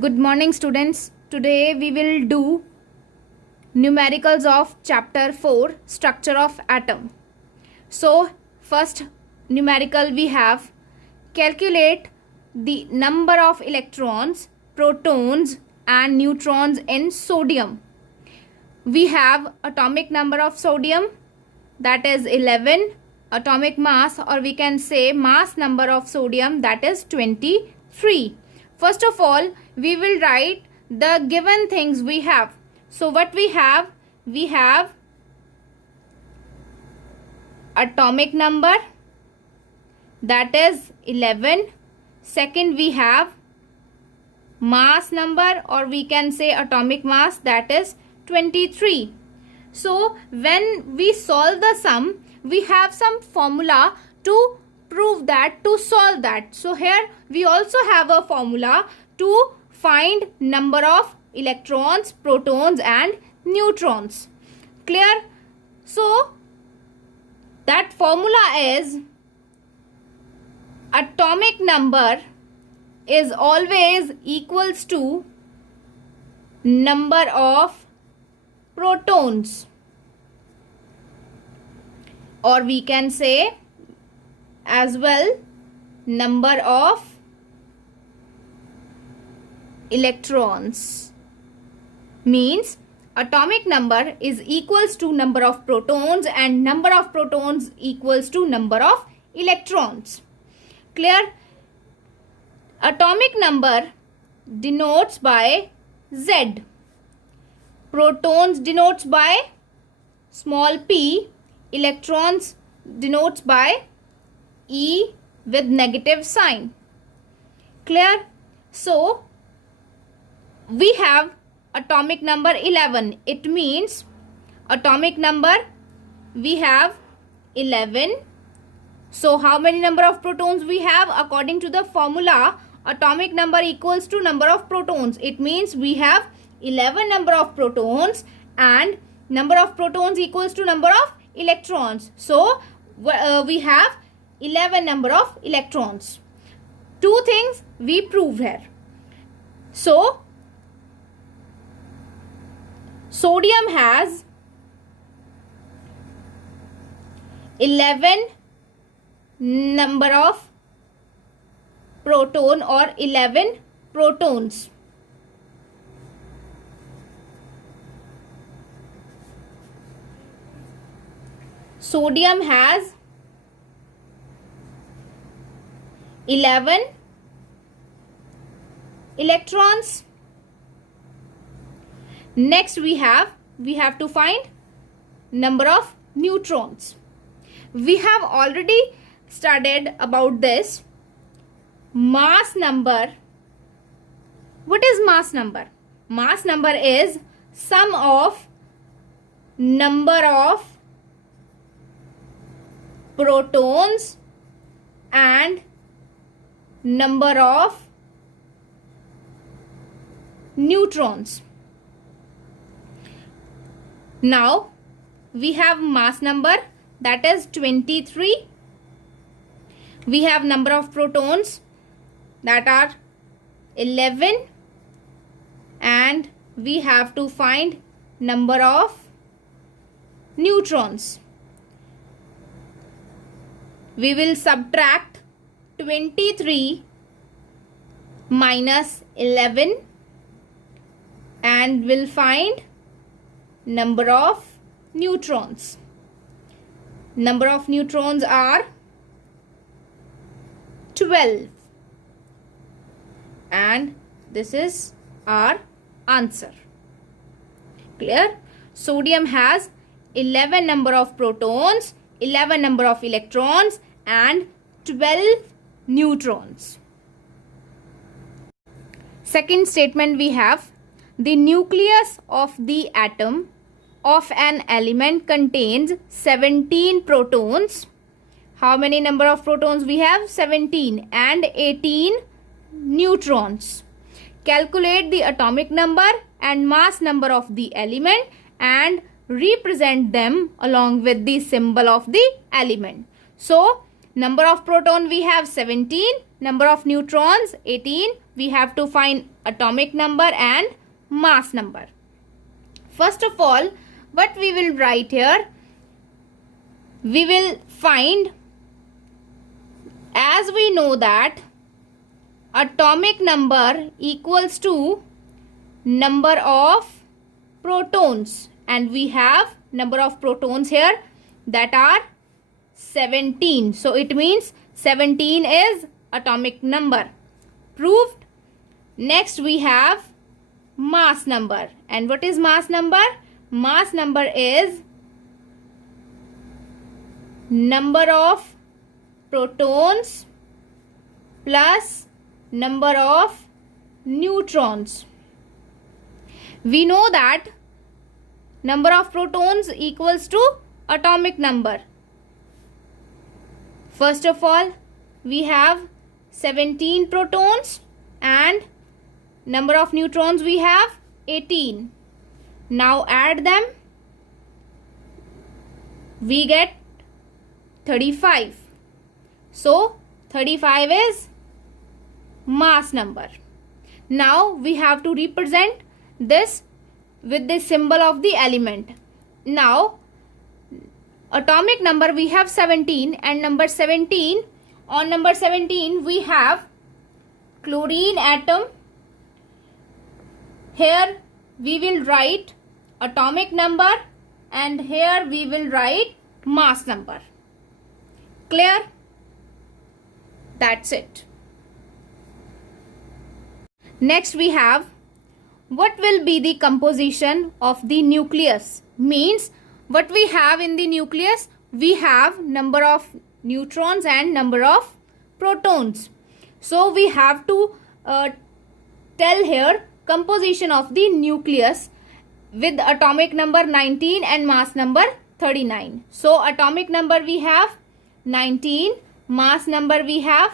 Good morning, students. Today we will do numericals of chapter 4, structure of atom. So, first numerical we have calculate the number of electrons, protons and neutrons in sodium. We have atomic number of sodium, that is 11, atomic mass, or we can say mass number of sodium, that is 23. First of all, we will write the given things we have. So what we have atomic number, that is 11. Second, we have mass number, or we can say atomic mass, that is 23. So when we solve the sum, we have some formula to prove that, to solve that. So here we also have a formula to find number of electrons, protons and neutrons. Clear? So that formula is atomic number is always equals to number of protons, or we can say as well number of electrons. Means atomic number is equals to number of protons and number of protons equals to number of electrons. Clear? Atomic number denotes by Z. Protons denotes by small p. Electrons denotes by E with negative sign. Clear? So we have atomic number 11. It means atomic number we have 11. So how many number of protons we have? According to the formula, atomic number equals to number of protons. It means we have 11 number of protons and number of protons equals to number of electrons. So we have 11 number of electrons. Two things we prove here. So sodium has 11 number of proton, or 11 protons. Sodium has 11 electrons. Next we have to find number of neutrons. We have already studied about this. Mass number. What is mass number? Mass number is sum of number of protons and number of neutrons. Now we have mass number, that is 23. We have number of protons, that are 11, and we have to find number of neutrons. We will subtract 23 minus 11 and will find number of neutrons. Number of neutrons are 12. And this is our answer. Clear? Sodium has 11 number of protons, 11 number of electrons and 12 neutrons. Second statement we have the nucleus of the atom of an element contains 17 protons. How many number of protons we have? 17 and 18 neutrons. Calculate the atomic number and mass number of the element and represent them along with the symbol of the element. So number of proton we have 17, number of neutrons 18, we have to find atomic number and mass number. First of all, what we will write here, we will find, as we know that atomic number equals to number of protons, and we have number of protons here that are 17. So it means 17 is atomic number. Proved. Next we have mass number. And what is mass number? Mass number is number of protons plus number of neutrons. We know that number of protons equals to atomic number. First of all, we have 17 protons and number of neutrons we have 18. Now add them. We get 35. So 35 is mass number. Now we have to represent this with the symbol of the element. Now atomic number we have 17, and number 17, on number 17 we have chlorine atom. Here we will write atomic number and here we will write mass number. Clear? That's it. Next we have, what will be the composition of the nucleus? Means what we have in the nucleus, we have number of neutrons and number of protons. So we have to tell here composition of the nucleus with atomic number 19 and mass number 39. So atomic number we have 19, mass number we have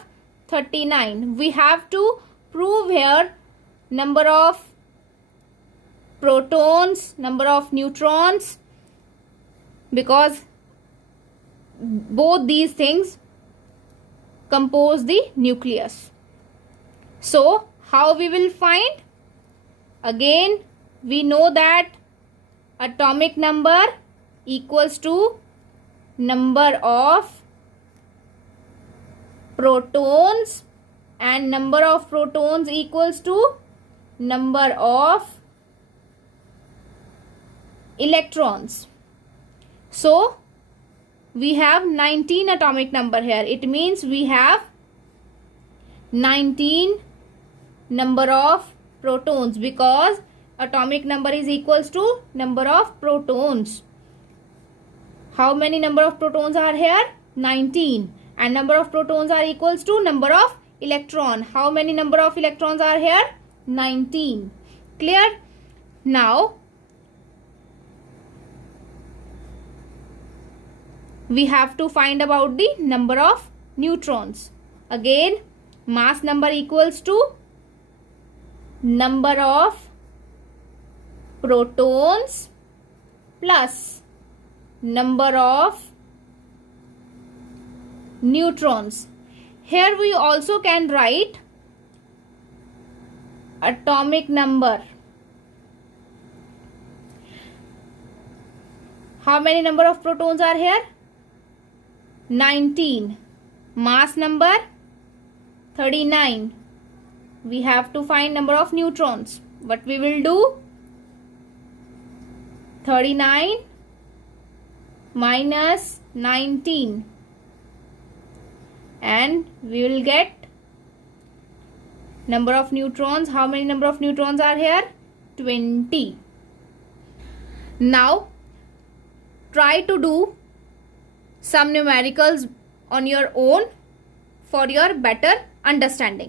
39. We have to prove here number of protons, number of neutrons, because both these things compose the nucleus. So how we will find? Again, we know that atomic number equals to number of protons and number of protons equals to number of electrons. So we have 19 atomic number here. It means we have 19 number of protons, because atomic number is equals to number of protons. How many number of protons are here? 19. And number of protons are equals to number of electron. How many number of electrons are here? 19. Clear? Now we have to find about the number of neutrons. Again, mass number equals to number of protons plus number of neutrons. Here we also can write atomic number. How many number of protons are here? 19. Mass number 39. We have to find number of neutrons. What we will do? 39 minus 19. And we will get number of neutrons. How many number of neutrons are here? 20. Now try to do some numericals on your own for your better understanding.